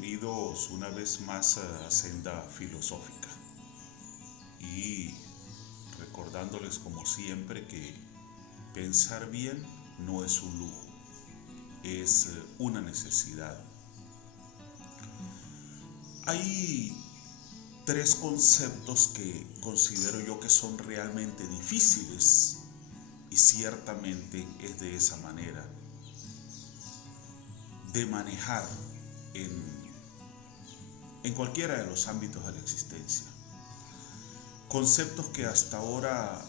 Bienvenidos una vez más a Senda Filosófica y recordándoles como siempre que pensar bien no es un lujo, es una necesidad. Hay tres conceptos que considero yo que son realmente difíciles y ciertamente es de esa manera de manejar en cualquiera de los ámbitos de la existencia. Conceptos que hasta ahora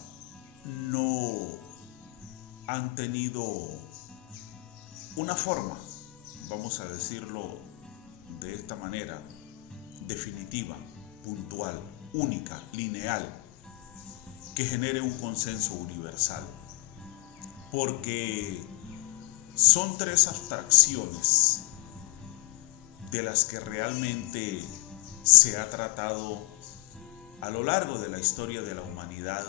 no han tenido una forma, vamos a decirlo de esta manera, definitiva, puntual, única, lineal, que genere un consenso universal. Porque son tres abstracciones de las que realmente se ha tratado a lo largo de la historia de la humanidad,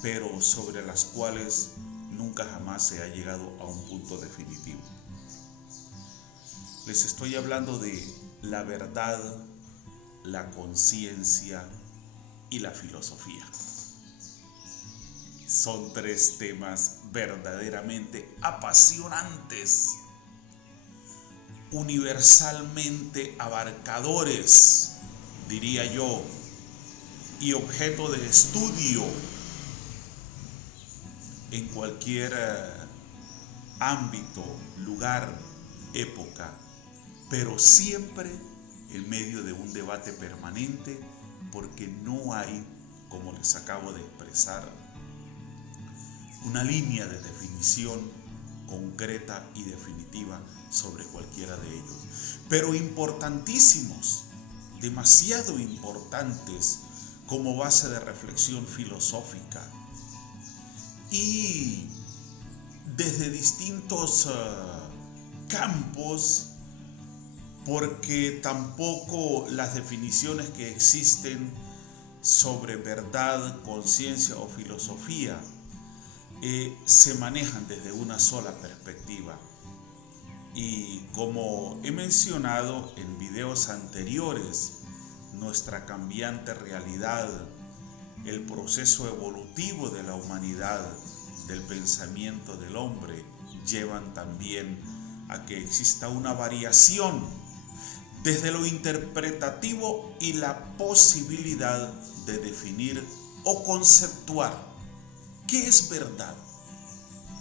pero sobre las cuales nunca jamás se ha llegado a un punto definitivo. Les estoy hablando de la verdad, la conciencia y la filosofía. Son tres temas verdaderamente apasionantes, universalmente abarcadores, diría yo, y objeto de estudio en cualquier ámbito, lugar, época, pero siempre en medio de un debate permanente, porque no hay, como les acabo de expresar, una línea de definición concreta y definitiva sobre cualquiera de ellos. Pero importantísimos, demasiado importantes como base de reflexión filosófica y desde distintos campos, porque tampoco las definiciones que existen sobre verdad, conciencia o filosofía se manejan desde una sola perspectiva. Y como he mencionado en videos anteriores, nuestra cambiante realidad, el proceso evolutivo de la humanidad, del pensamiento del hombre, llevan también a que exista una variación desde lo interpretativo y la posibilidad de definir o conceptuar qué es verdad,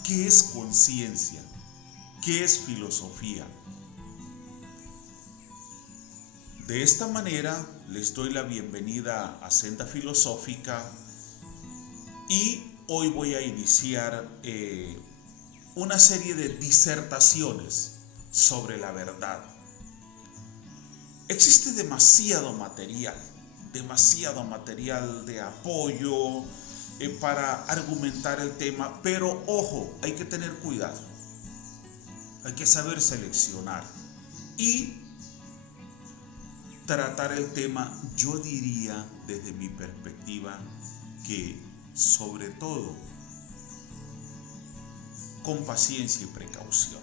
qué es conciencia, qué es filosofía. De esta manera les doy la bienvenida a Senda Filosófica y hoy voy a iniciar una serie de disertaciones sobre la verdad. Existe demasiado material de apoyo para argumentar el tema, pero ojo, hay que tener cuidado, hay que saber seleccionar y tratar el tema, yo diría desde mi perspectiva, que sobre todo con paciencia y precaución.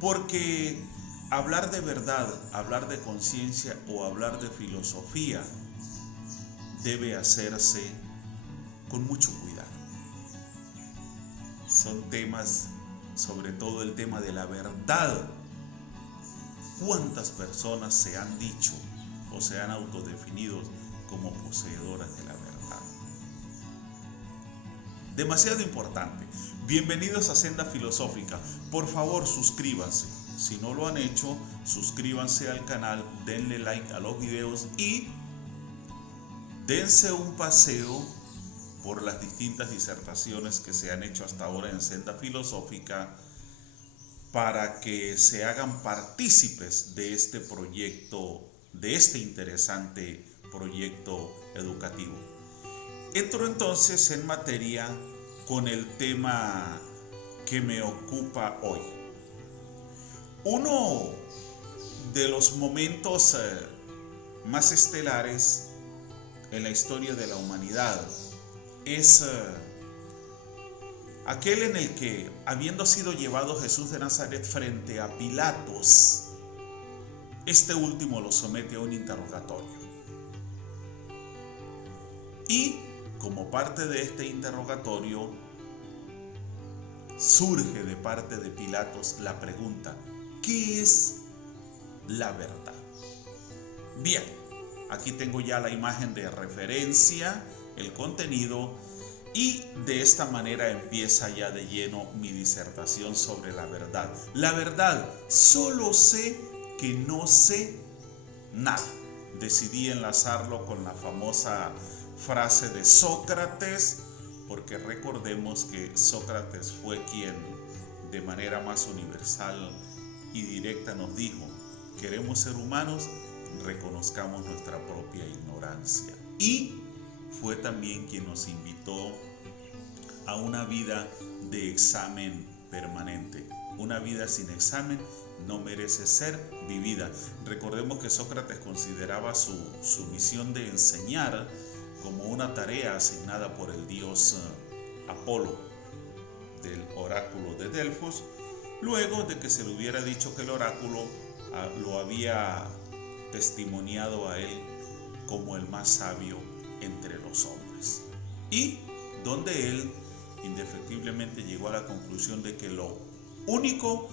Porque hablar de verdad, hablar de conciencia o hablar de filosofía debe hacerse con mucho cuidado. Son temas, sobre todo el tema de la verdad. ¿Cuántas personas se han dicho o se han autodefinido como poseedoras de la verdad? Demasiado importante. Bienvenidos a Senda Filosófica. Por favor, suscríbanse. Si no lo han hecho, suscríbanse al canal, denle like a los videos y dense un paseo por las distintas disertaciones que se han hecho hasta ahora en Senda Filosófica, para que se hagan partícipes de este proyecto, de este interesante proyecto educativo. Entro entonces en materia con el tema que me ocupa hoy. Uno de los momentos más estelares en la historia de la humanidad es aquel en el que, habiendo sido llevado Jesús de Nazaret frente a Pilatos, este último lo somete a un interrogatorio. Y como parte de este interrogatorio, surge de parte de Pilatos la pregunta: ¿qué es la verdad? Bien, aquí tengo ya la imagen de referencia, el contenido, y de esta manera empieza ya de lleno mi disertación sobre la verdad. La verdad, solo sé que no sé nada. Decidí enlazarlo con la famosa frase de Sócrates, porque recordemos que Sócrates fue quien de manera más universal y directa nos dijo: queremos ser humanos, reconozcamos nuestra propia ignorancia. Y fue también quien nos invitó a una vida de examen permanente. Una vida sin examen no merece ser vivida. Recordemos que Sócrates consideraba su misión de enseñar como una tarea asignada por el dios Apolo del oráculo de Delfos, luego de que se le hubiera dicho que el oráculo lo había testimoniado a él como el más sabio entre los hombres, y donde él indefectiblemente llegó a la conclusión de que lo único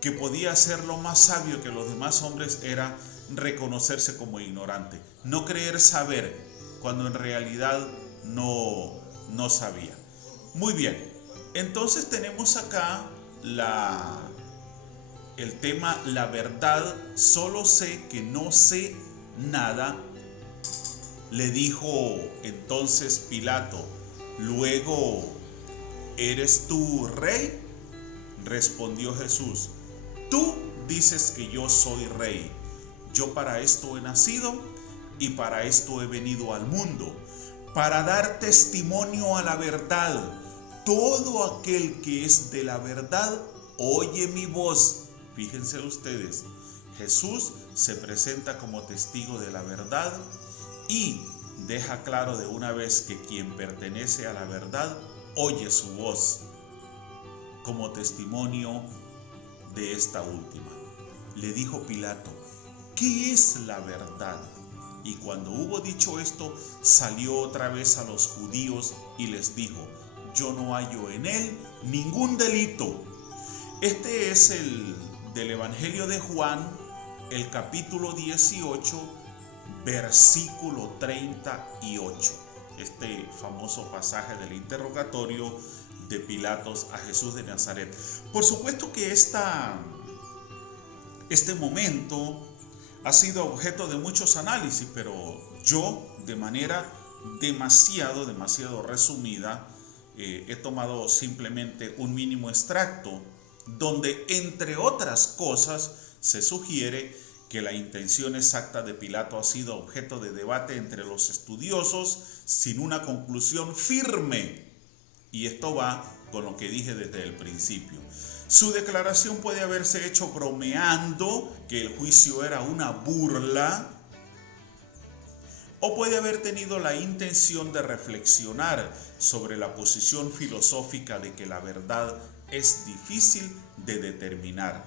que podía hacerlo más sabio que los demás hombres era reconocerse como ignorante, no creer saber cuando en realidad no sabía. Muy bien, entonces tenemos acá el tema: la verdad, solo sé que no sé nada. Le dijo entonces Pilato: luego, ¿eres tú rey? Respondió Jesús: tú dices que yo soy rey. Yo para esto he nacido y para esto he venido al mundo, para dar testimonio a la verdad. Todo aquel que es de la verdad oye mi voz. Fíjense ustedes, Jesús se presenta como testigo de la verdad y deja claro de una vez que quien pertenece a la verdad oye su voz como testimonio de esta última. Le dijo Pilato: ¿qué es la verdad? Y cuando hubo dicho esto, salió otra vez a los judíos y les dijo: yo no hallo en él ningún delito. Este es el del Evangelio de Juan, el capítulo 18, versículo 38. Este famoso pasaje del interrogatorio de Pilatos a Jesús de Nazaret. Por supuesto que este momento ha sido objeto de muchos análisis, pero yo, de manera demasiado resumida, he tomado simplemente un mínimo extracto donde, entre otras cosas, se sugiere que la intención exacta de Pilato ha sido objeto de debate entre los estudiosos sin una conclusión firme. Y esto va con lo que dije desde el principio. Su declaración puede haberse hecho bromeando que el juicio era una burla, o puede haber tenido la intención de reflexionar sobre la posición filosófica de que la verdad es difícil de determinar.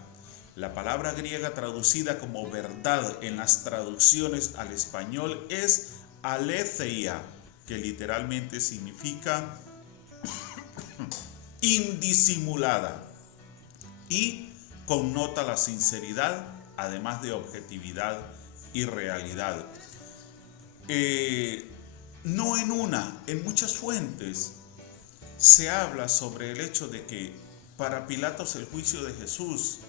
La palabra griega traducida como verdad en las traducciones al español es aletheia, que literalmente significa indisimulada y connota la sinceridad, además de objetividad y realidad. No en una, en muchas fuentes se habla sobre el hecho de que para Pilatos el juicio de Jesús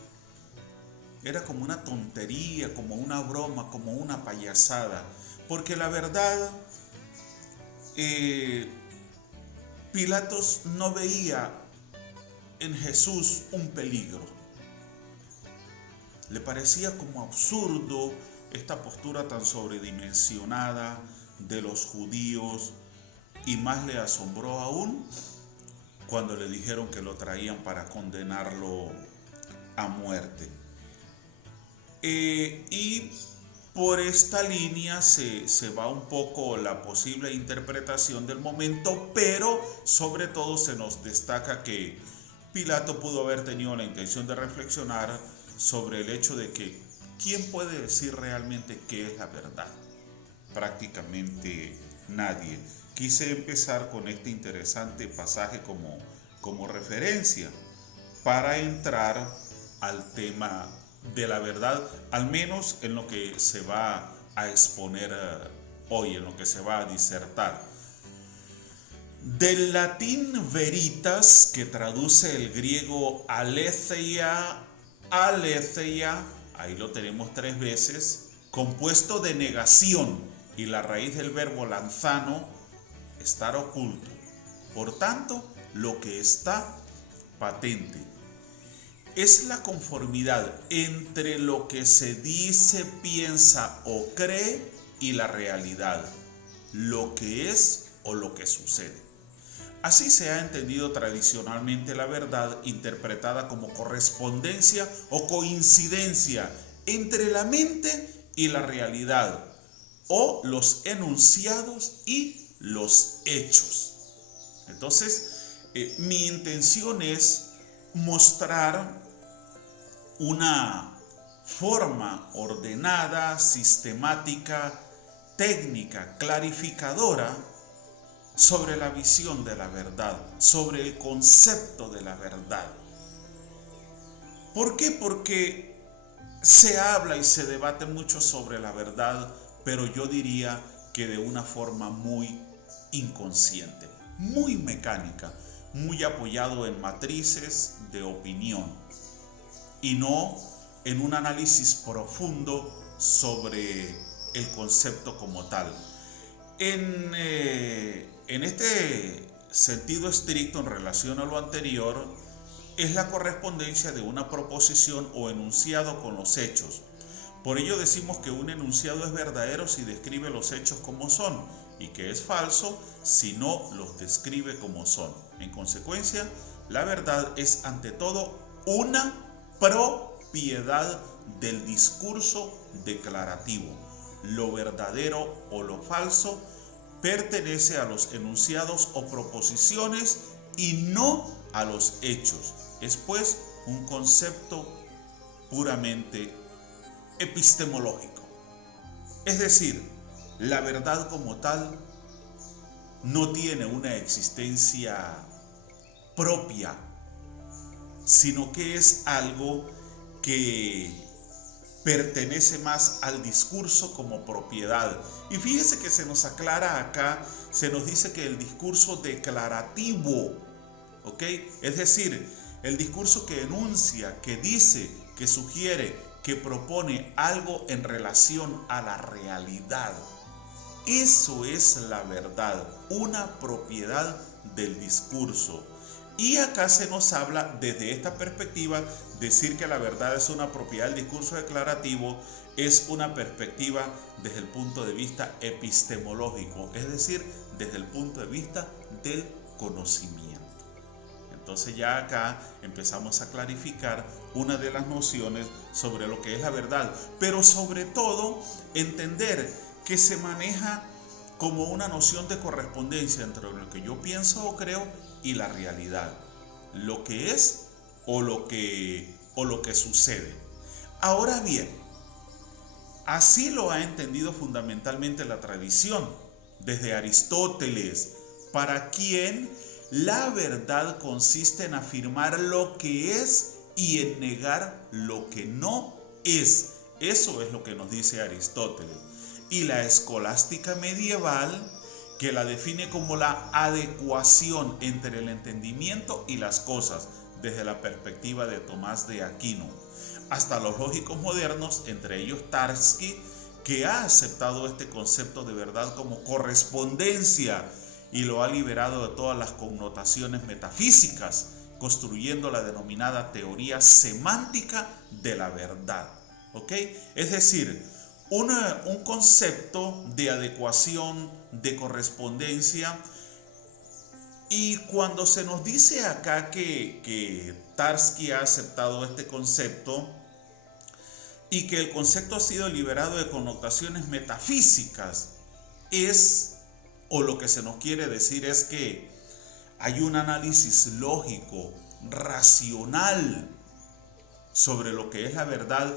era como una tontería, como una broma, como una payasada, porque la verdad, Pilatos no veía en Jesús un peligro. Le parecía como absurdo esta postura tan sobredimensionada de los judíos, y más le asombró aún cuando le dijeron que lo traían para condenarlo a muerte. Y por esta línea se va un poco la posible interpretación del momento, pero sobre todo se nos destaca que Pilato pudo haber tenido la intención de reflexionar sobre el hecho de que ¿quién puede decir realmente qué es la verdad? Prácticamente nadie. Quise empezar con este interesante pasaje como referencia para entrar al tema de la verdad, al menos en lo que se va a exponer hoy, en lo que se va a disertar. Del latín veritas, que traduce el griego aletheia, ahí lo tenemos 3 veces, compuesto de negación, y la raíz del verbo lanzano, estar oculto. Por tanto, lo que está patente. Es la conformidad entre lo que se dice, piensa o cree y la realidad, lo que es o lo que sucede. Así se ha entendido tradicionalmente la verdad, interpretada como correspondencia o coincidencia entre la mente y la realidad, o los enunciados y los hechos. Entonces, mi intención es mostrar una forma ordenada, sistemática, técnica, clarificadora sobre la visión de la verdad, sobre el concepto de la verdad. ¿Por qué? Porque se habla y se debate mucho sobre la verdad, pero yo diría que de una forma muy inconsciente, muy mecánica, muy apoyado en matrices de opinión y no en un análisis profundo sobre el concepto como tal. En este sentido estricto, en relación a lo anterior, es la correspondencia de una proposición o enunciado con los hechos. Por ello decimos que un enunciado es verdadero si describe los hechos como son, y que es falso si no los describe como son. En consecuencia, la verdad es ante todo una propiedad del discurso declarativo. Lo verdadero o lo falso pertenece a los enunciados o proposiciones y no a los hechos. Es pues un concepto puramente epistemológico. Es decir, la verdad como tal no tiene una existencia propia, sino que es algo que pertenece más al discurso como propiedad. Y fíjese que se nos aclara acá, se nos dice que el discurso declarativo, ¿ok? Es decir, el discurso que enuncia, que dice, que sugiere, que propone algo en relación a la realidad. Eso es la verdad, una propiedad del discurso. Y acá se nos habla desde esta perspectiva. Decir que la verdad es una propiedad del discurso declarativo es una perspectiva desde el punto de vista epistemológico, es decir, desde el punto de vista del conocimiento. Entonces ya acá empezamos a clarificar una de las nociones sobre lo que es la verdad, pero sobre todo entender que se maneja como una noción de correspondencia entre lo que yo pienso o creo y la realidad, lo que es o lo que sucede. Ahora bien, así lo ha entendido fundamentalmente la tradición, desde Aristóteles, para quien la verdad consiste en afirmar lo que es y en negar lo que no es. Eso es lo que nos dice Aristóteles. Y la escolástica medieval, que la define como la adecuación entre el entendimiento y las cosas, desde la perspectiva de Tomás de Aquino, hasta los lógicos modernos, entre ellos Tarski, que ha aceptado este concepto de verdad como correspondencia y lo ha liberado de todas las connotaciones metafísicas, construyendo la denominada teoría semántica de la verdad. ¿Ok? Es decir, un concepto de adecuación, de correspondencia. Y cuando se nos dice acá que Tarski ha aceptado este concepto y que el concepto ha sido liberado de connotaciones metafísicas, o lo que se nos quiere decir es que hay un análisis lógico, racional sobre lo que es la verdad,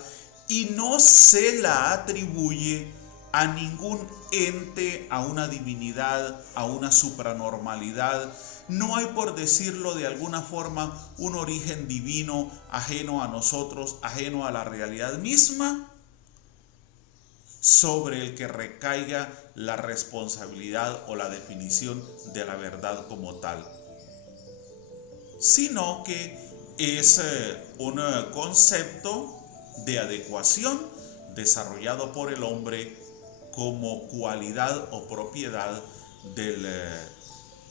y no se la atribuye a ningún ente, a una divinidad, a una supranormalidad. No hay, por decirlo de alguna forma, un origen divino ajeno a nosotros, ajeno a la realidad misma, sobre el que recaiga la responsabilidad o la definición de la verdad como tal, sino que es un concepto de adecuación desarrollado por el hombre como cualidad o propiedad del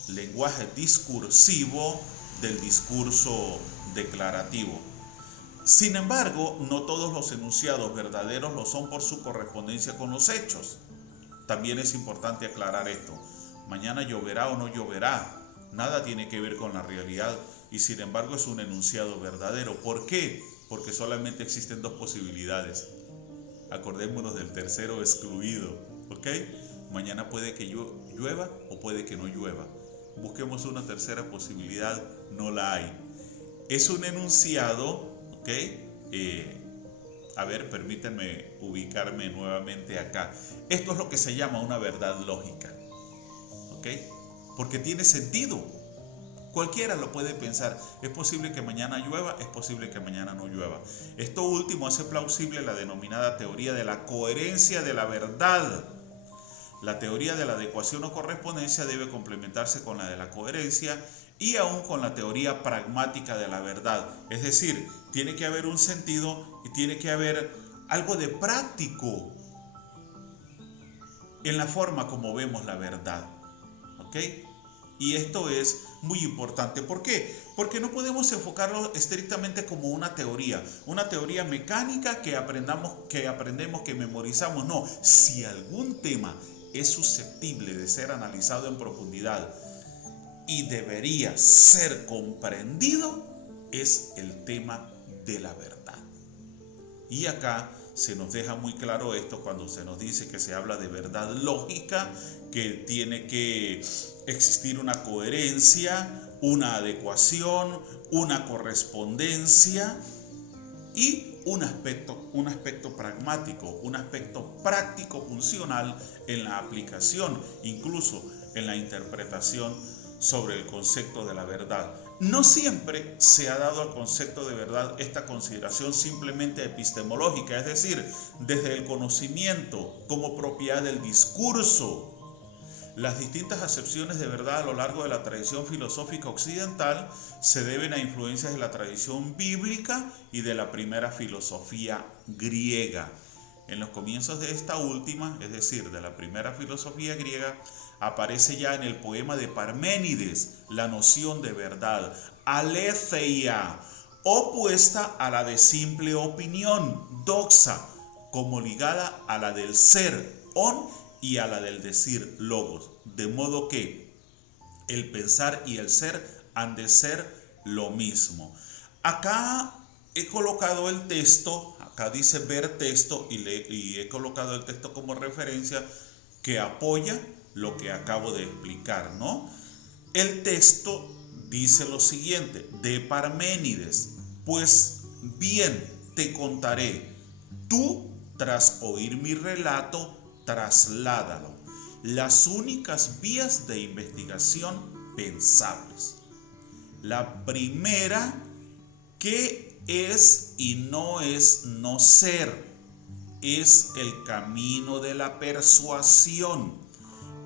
lenguaje discursivo, del discurso declarativo. Sin embargo, no todos los enunciados verdaderos lo son por su correspondencia con los hechos. También es importante aclarar esto. Mañana lloverá o no lloverá. Nada tiene que ver con la realidad y sin embargo es un enunciado verdadero. ¿Por qué? Porque solamente existen dos posibilidades. Acordémonos del tercero excluido, ¿ok? Mañana puede que llueva o puede que no llueva. Busquemos una tercera posibilidad, no la hay. Es un enunciado, ¿ok? A ver, permítanme ubicarme nuevamente acá. Esto es lo que se llama una verdad lógica, ¿ok? Porque tiene sentido. Cualquiera lo puede pensar. Es posible que mañana llueva, es posible que mañana no llueva. Esto último hace plausible la denominada teoría de la coherencia de la verdad. La teoría de la adecuación o correspondencia debe complementarse con la de la coherencia y aún con la teoría pragmática de la verdad. Es decir, tiene que haber un sentido y tiene que haber algo de práctico en la forma como vemos la verdad, ¿ok? Y esto es muy importante. ¿Por qué? Porque no podemos enfocarlo estrictamente como una teoría mecánica que aprendemos, que memorizamos. No, si algún tema es susceptible de ser analizado en profundidad y debería ser comprendido, es el tema de la verdad. Y acá se nos deja muy claro esto cuando se nos dice que se habla de verdad lógica, que tiene que existir una coherencia, una adecuación, una correspondencia y un aspecto pragmático, un aspecto práctico funcional en la aplicación, incluso en la interpretación sobre el concepto de la verdad. No siempre se ha dado al concepto de verdad esta consideración simplemente epistemológica, es decir, desde el conocimiento como propiedad del discurso. Las distintas acepciones de verdad a lo largo de la tradición filosófica occidental se deben a influencias de la tradición bíblica y de la primera filosofía griega. En los comienzos de esta última, es decir, de la primera filosofía griega, aparece ya en el poema de Parménides la noción de verdad, aletheia, opuesta a la de simple opinión, doxa, como ligada a la del ser, on, y a la del decir, logos. De modo que el pensar y el ser han de ser lo mismo. Acá he colocado el texto, acá dice ver texto y he colocado el texto como referencia que apoya lo que acabo de explicar, ¿no? El texto dice lo siguiente, de Parménides: pues bien te contaré, tú tras oír mi relato, trasládalo, las únicas vías de investigación pensables. La primera, ¿qué es y no es no ser? Es el camino de la persuasión,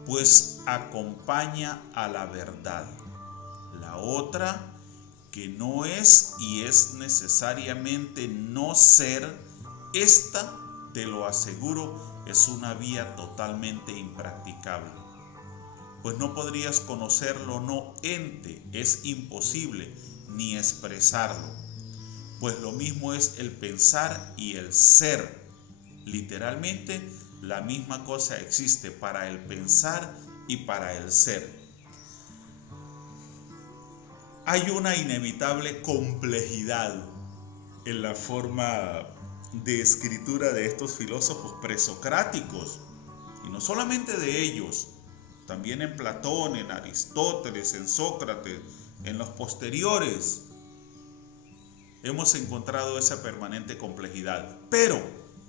pues acompaña a la verdad. La otra, que no es y es necesariamente no ser, esta, te lo aseguro, es una vía totalmente impracticable. Pues no podrías conocerlo no ente, es imposible, ni expresarlo. Pues lo mismo es el pensar y el ser. Literalmente, la misma cosa existe para el pensar y para el ser. Hay una inevitable complejidad en la forma de escritura de estos filósofos presocráticos, y no solamente de ellos, también en Platón, en Aristóteles, en Sócrates, en los posteriores, hemos encontrado esa permanente complejidad. Pero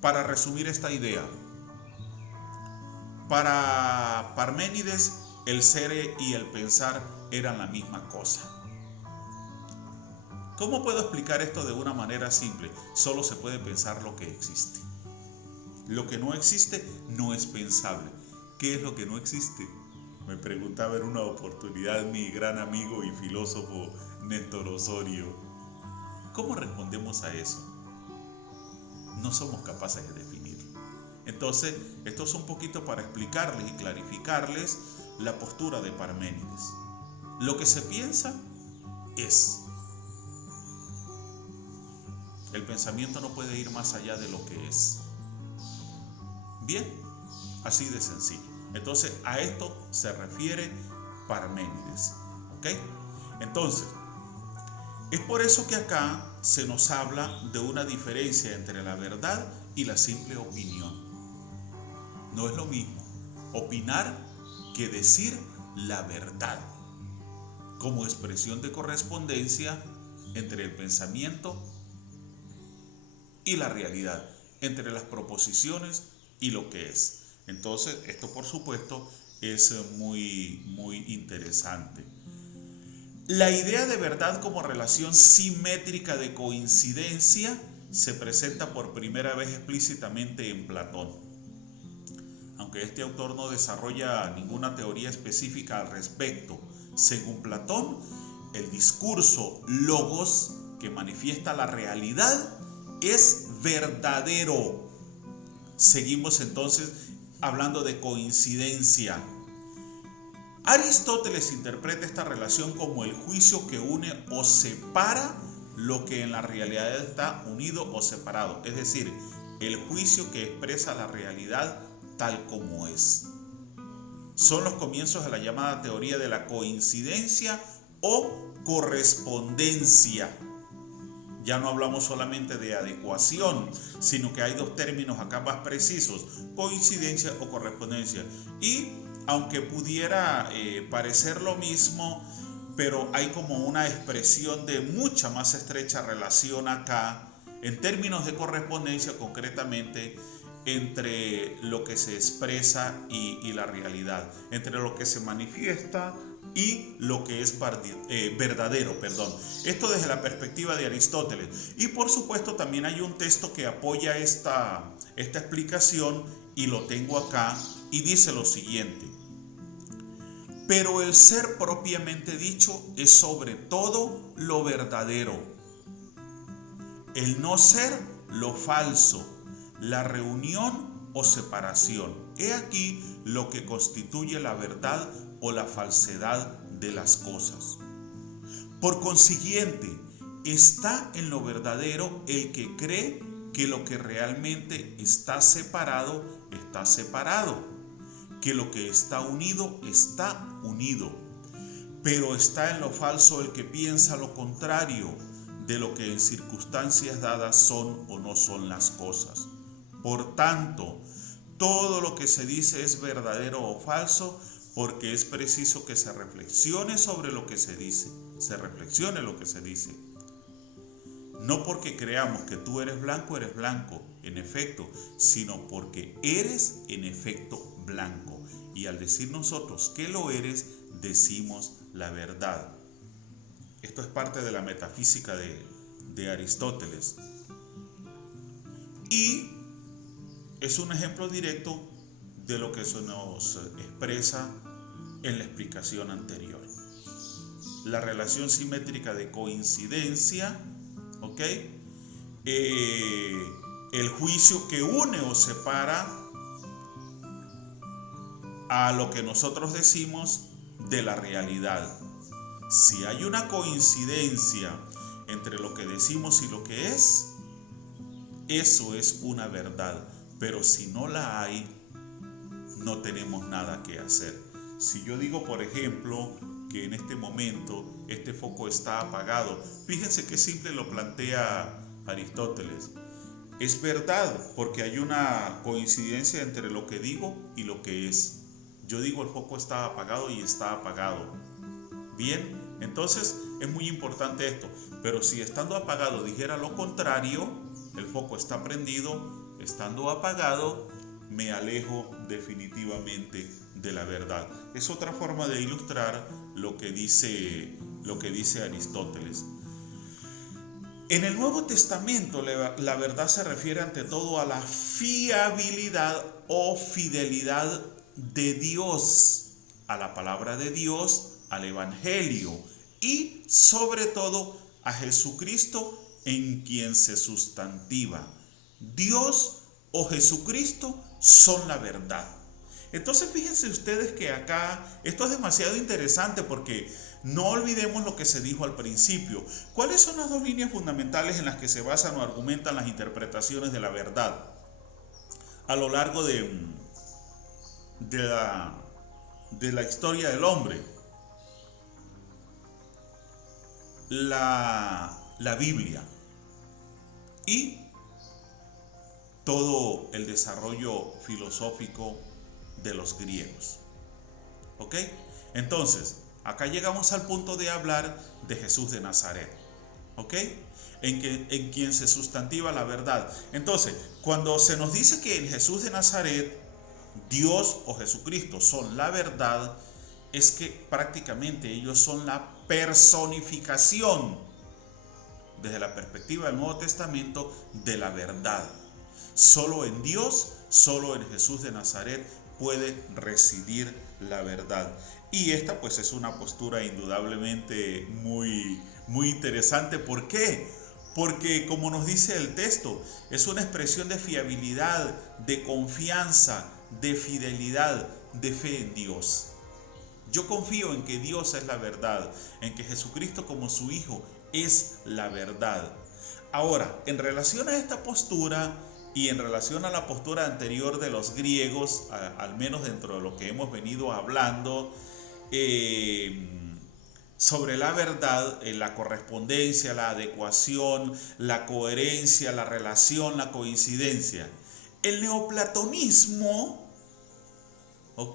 Para resumir esta idea, para Parménides el ser y el pensar eran la misma cosa. ¿Cómo puedo explicar esto de una manera simple? Solo se puede pensar lo que existe. Lo que no existe no es pensable. ¿Qué es lo que no existe? Me preguntaba en una oportunidad mi gran amigo y filósofo Néstor Osorio. ¿Cómo respondemos a eso? No somos capaces de definirlo. Entonces, esto es un poquito para explicarles y clarificarles la postura de Parménides. Lo que se piensa es. El pensamiento no puede ir más allá de lo que es. Bien, así de sencillo. Entonces, a esto se refiere Parménides. ¿Ok? Entonces, es por eso que acá se nos habla de una diferencia entre la verdad y la simple opinión. No es lo mismo opinar que decir la verdad, como expresión de correspondencia entre el pensamiento y la realidad, entre las proposiciones y lo que es. Entonces, esto por supuesto es muy interesante. La idea de verdad como relación simétrica de coincidencia se presenta por primera vez explícitamente en Platón. Aunque este autor no desarrolla ninguna teoría específica al respecto, según Platón, el discurso logos que manifiesta la realidad es verdadero. Seguimos entonces hablando de coincidencia. Aristóteles interpreta esta relación como el juicio que une o separa lo que en la realidad está unido o separado, es decir, el juicio que expresa la realidad tal como es. Son los comienzos de la llamada teoría de la coincidencia o correspondencia. Ya no hablamos solamente de adecuación, sino que hay dos términos acá más precisos, coincidencia o correspondencia. Y aunque pudiera parecer lo mismo, pero hay como una expresión de mucha más estrecha relación acá, en términos de correspondencia concretamente, entre lo que se expresa y la realidad, entre lo que se manifiesta y lo que es verdadero. Esto desde la perspectiva de Aristóteles. Y por supuesto también hay un texto que apoya esta explicación y lo tengo acá y dice lo siguiente. Pero el ser propiamente dicho es sobre todo lo verdadero. El no ser lo falso, la reunión o separación. He aquí lo que constituye la verdad o la falsedad de las cosas. Por consiguiente, está en lo verdadero el que cree que lo que realmente está separado, que lo que está unido, pero está en lo falso el que piensa lo contrario de lo que en circunstancias dadas son o no son las cosas. Por tanto, todo lo que se dice es verdadero o falso, porque es preciso que se reflexione sobre lo que se dice, No porque creamos que tú eres blanco, en efecto, sino porque eres en efecto blanco. Y al decir nosotros que lo eres, decimos la verdad. Esto es parte de la metafísica de Aristóteles. Y es un ejemplo directo de lo que se nos expresa en la explicación anterior. La relación simétrica de coincidencia, ¿ok? El juicio que une o separa a lo que nosotros decimos de la realidad. Si hay una coincidencia entre lo que decimos y lo que es, eso es una verdad. Pero si no la hay, no tenemos nada que hacer. Si yo digo, por ejemplo, que en este momento este foco está apagado, fíjense qué simple lo plantea Aristóteles. Es verdad, porque hay una coincidencia entre lo que digo y lo que es. Yo digo el foco está apagado y está apagado. Bien, entonces es muy importante esto. Pero si estando apagado dijera lo contrario, el foco está prendido, estando apagado, me alejo definitivamente de la verdad. Es otra forma de ilustrar lo que dice Aristóteles. En el Nuevo Testamento la verdad se refiere ante todo a la fiabilidad o fidelidad de Dios, a la palabra de Dios, al Evangelio y sobre todo a Jesucristo en quien se sustantiva. Dios o Jesucristo son la verdad. Entonces fíjense ustedes que acá esto es demasiado interesante porque no olvidemos lo que se dijo al principio. ¿Cuáles son las dos líneas fundamentales en las que se basan o argumentan las interpretaciones de la verdad a lo largo de la historia del hombre? La Biblia y todo el desarrollo filosófico de los griegos. ¿Ok? Entonces, acá llegamos al punto de hablar de Jesús de Nazaret. ¿Ok? En quien se sustantiva la verdad. Entonces, cuando se nos dice que en Jesús de Nazaret, Dios o Jesucristo son la verdad, es que prácticamente ellos son la personificación, desde la perspectiva del Nuevo Testamento, de la verdad. Solo en Dios, solo en Jesús de Nazaret puede residir la verdad. Y esta pues es una postura indudablemente muy interesante. ¿Por qué? Porque como nos dice el texto, es una expresión de fiabilidad, de confianza, de fidelidad, de fe en Dios. Yo confío en que Dios es la verdad, en que Jesucristo como su Hijo es la verdad. Ahora, en relación a esta postura y en relación a la postura anterior de los griegos, al menos dentro de lo que hemos venido hablando, sobre la verdad, la correspondencia, la adecuación, la coherencia, la relación, la coincidencia. El neoplatonismo,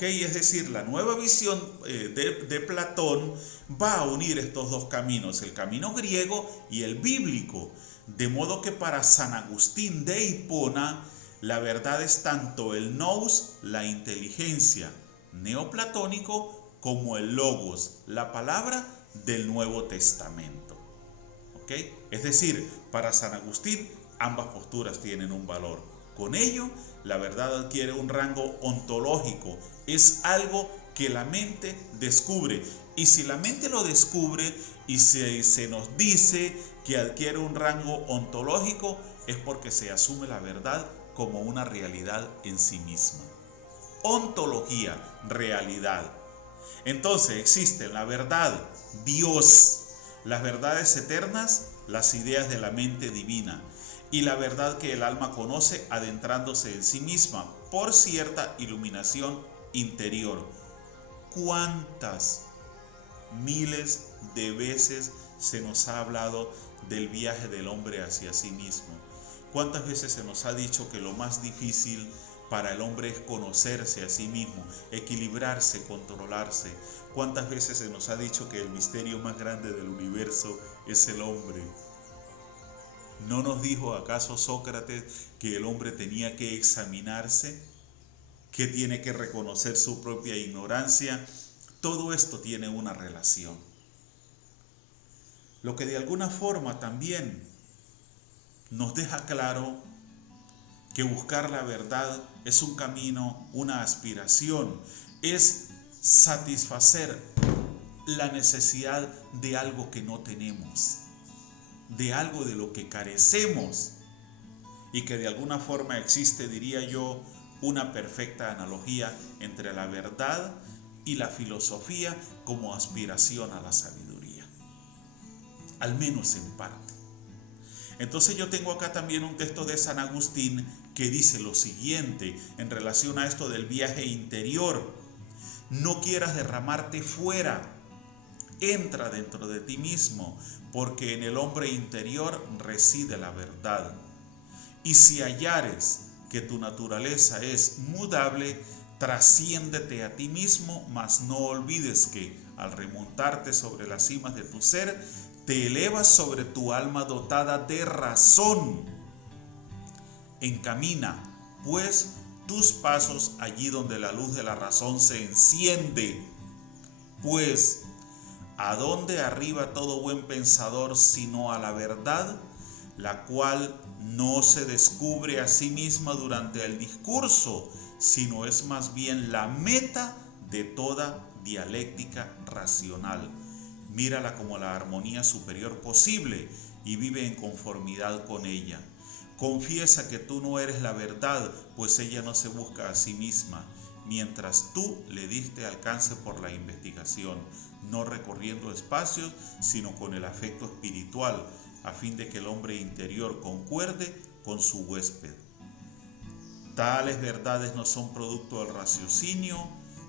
es decir, la nueva visión de Platón va a unir estos dos caminos, el camino griego y el bíblico. De modo que para San Agustín de Hipona, la verdad es tanto el nous, la inteligencia neoplatónico, como el logos, la palabra del Nuevo Testamento. Es decir, para San Agustín, ambas posturas tienen un valor. Con ello, la verdad adquiere un rango ontológico, es algo que la mente descubre. Y si la mente lo descubre y se nos dice que adquiere un rango ontológico, es porque se asume la verdad como una realidad en sí misma. Ontología, realidad. Entonces existen la verdad, Dios, las verdades eternas, las ideas de la mente divina, y la verdad que el alma conoce adentrándose en sí misma por cierta iluminación interior. ¿Cuántas miles de veces se nos ha hablado del viaje del hombre hacia sí mismo? ¿Cuántas veces se nos ha dicho que lo más difícil para el hombre es conocerse a sí mismo, equilibrarse, controlarse? ¿Cuántas veces se nos ha dicho que el misterio más grande del universo es el hombre? ¿No nos dijo acaso Sócrates que el hombre tenía que examinarse, que tiene que reconocer su propia ignorancia? Todo esto tiene una relación. Lo que de alguna forma también nos deja claro que buscar la verdad es un camino, una aspiración, es satisfacer la necesidad de algo que no tenemos, de algo de lo que carecemos, y que de alguna forma existe, diría yo, una perfecta analogía entre la verdad y la filosofía como aspiración a la sabiduría, al menos en parte. Entonces yo tengo acá también un texto de San Agustín que dice lo siguiente en relación a esto del viaje interior: no quieras derramarte fuera, entra dentro de ti mismo, porque en el hombre interior reside la verdad. Y si hallares que tu naturaleza es mudable, trasciéndete a ti mismo, mas no olvides que, al remontarte sobre las cimas de tu ser, te elevas sobre tu alma dotada de razón. Encamina, pues, tus pasos allí donde la luz de la razón se enciende. Pues, ¿a dónde arriba todo buen pensador sino a la verdad, la cual no se descubre a sí misma durante el discurso, sino es más bien la meta de toda dialéctica racional? Mírala como la armonía superior posible y vive en conformidad con ella. Confiesa que tú no eres la verdad, pues ella no se busca a sí misma, mientras tú le diste alcance por la investigación, no recorriendo espacios, sino con el afecto espiritual, a fin de que el hombre interior concuerde con su huésped. Tales verdades no son producto del raciocinio,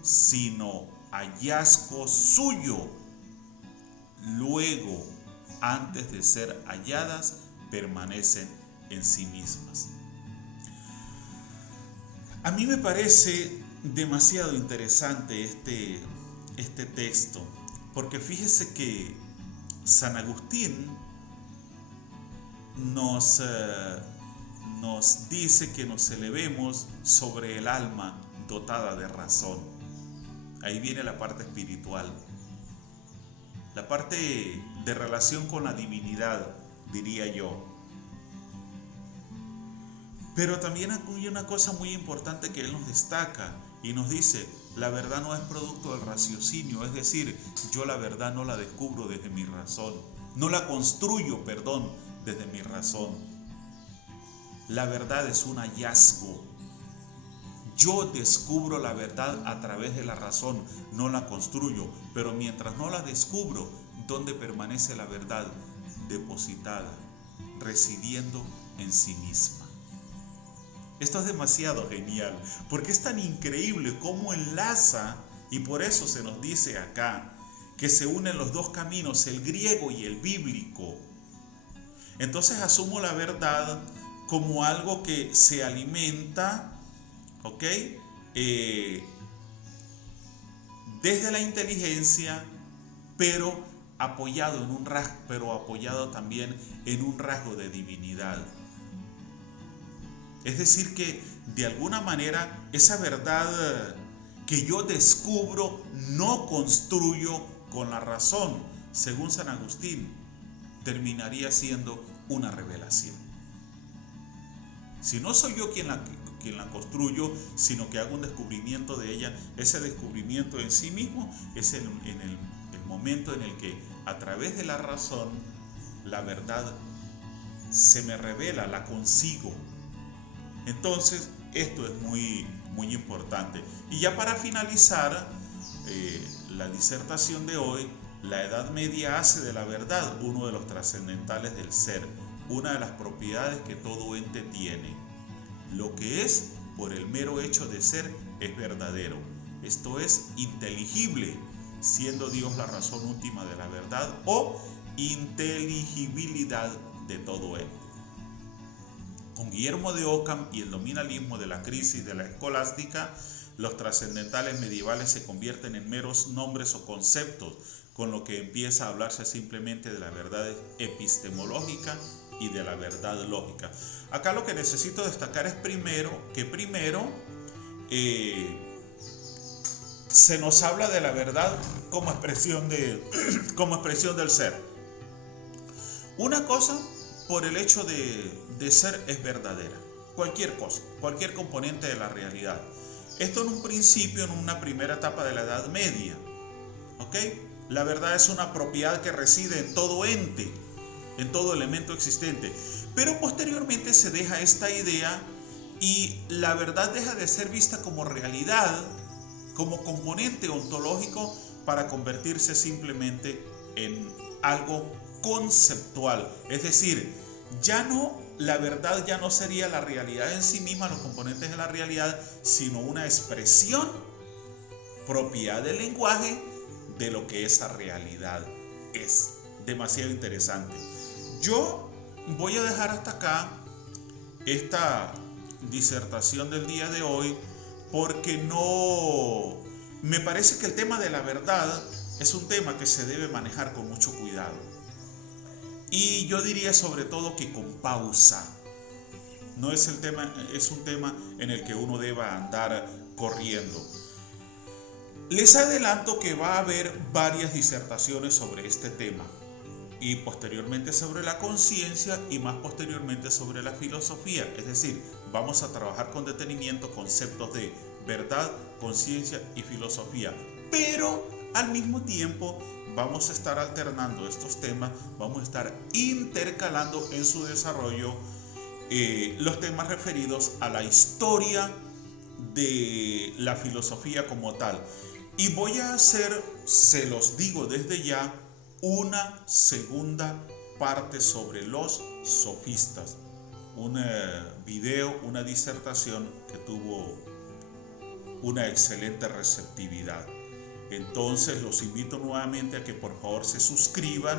sino hallazgo suyo. Luego, antes de ser halladas, permanecen en sí mismas. A mí me parece demasiado interesante este texto, porque fíjese que San Agustín nos dice que nos elevemos sobre el alma dotada de razón. Ahí viene la parte espiritual, la parte de relación con la divinidad, diría yo. Pero también hay una cosa muy importante que él nos destaca y nos dice: la verdad no es producto del raciocinio, es decir, yo la verdad no la descubro desde mi razón, no la construyo, desde mi razón. La verdad es un hallazgo. Yo descubro la verdad a través de la razón, no la construyo, pero mientras no la descubro, ¿dónde permanece la verdad? Depositada, residiendo en sí misma. Esto es demasiado genial, porque es tan increíble cómo enlaza, y por eso se nos dice acá que se unen los dos caminos, el griego y el bíblico. Entonces asumo la verdad como algo que se alimenta, ¿ok? Desde la inteligencia, pero apoyado también en un rasgo de divinidad. Es decir que de alguna manera esa verdad que yo descubro no construyo con la razón, según San Agustín, terminaría siendo una revelación. Si no soy yo quien la construyo, sino que hago un descubrimiento de ella, ese descubrimiento en sí mismo es el momento en el que a través de la razón la verdad se me revela, la consigo. Entonces esto es muy, muy importante. Y ya para finalizar la disertación de hoy, la Edad Media hace de la verdad uno de los trascendentales del ser, una de las propiedades que todo ente tiene. Lo que es, por el mero hecho de ser, es verdadero. Esto es inteligible, siendo Dios la razón última de la verdad o inteligibilidad de todo ente. Con Guillermo de Ockham y el nominalismo de la crisis de la escolástica, los trascendentales medievales se convierten en meros nombres o conceptos, con lo que empieza a hablarse simplemente de la verdad epistemológica y de la verdad lógica. Acá lo que necesito destacar es primero se nos habla de la verdad como expresión del ser. Una cosa, por el hecho de ser, es verdadera. Cualquier cosa, cualquier componente de la realidad. Esto en un principio, en una primera etapa de la Edad Media. ¿Ok? La verdad es una propiedad que reside en todo ente, en todo elemento existente. Pero posteriormente se deja esta idea y la verdad deja de ser vista como realidad, como componente ontológico, para convertirse simplemente en algo conceptual. Es decir, la verdad ya no sería la realidad en sí misma, los componentes de la realidad, sino una expresión propia del lenguaje de lo que esa realidad es. Demasiado interesante. Yo voy a dejar hasta acá esta disertación del día de hoy, porque me parece que el tema de la verdad es un tema que se debe manejar con mucho cuidado. Y yo diría sobre todo que con pausa. No es el tema, es un tema en el que uno deba andar corriendo. Les adelanto que va a haber varias disertaciones sobre este tema y posteriormente sobre la conciencia y más posteriormente sobre la filosofía. Es decir, vamos a trabajar con detenimiento conceptos de verdad, conciencia y filosofía, pero al mismo tiempo vamos a estar alternando estos temas, vamos a estar intercalando en su desarrollo los temas referidos a la historia de la filosofía como tal. Y voy a hacer, se los digo desde ya, una segunda parte sobre los sofistas. Un video, una disertación que tuvo una excelente receptividad. Entonces los invito nuevamente a que por favor se suscriban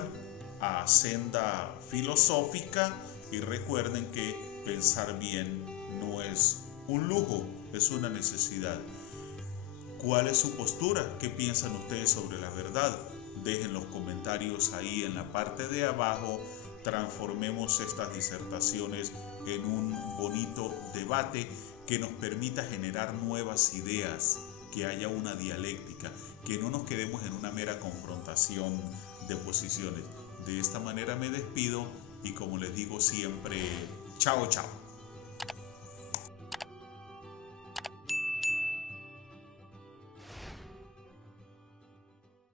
a Senda Filosófica y recuerden que pensar bien no es un lujo, es una necesidad. ¿Cuál es su postura? ¿Qué piensan ustedes sobre la verdad? Dejen los comentarios ahí en la parte de abajo. Transformemos estas disertaciones en un bonito debate que nos permita generar nuevas ideas, que haya una dialéctica, que no nos quedemos en una mera confrontación de posiciones. De esta manera me despido y como les digo siempre, chao, chao.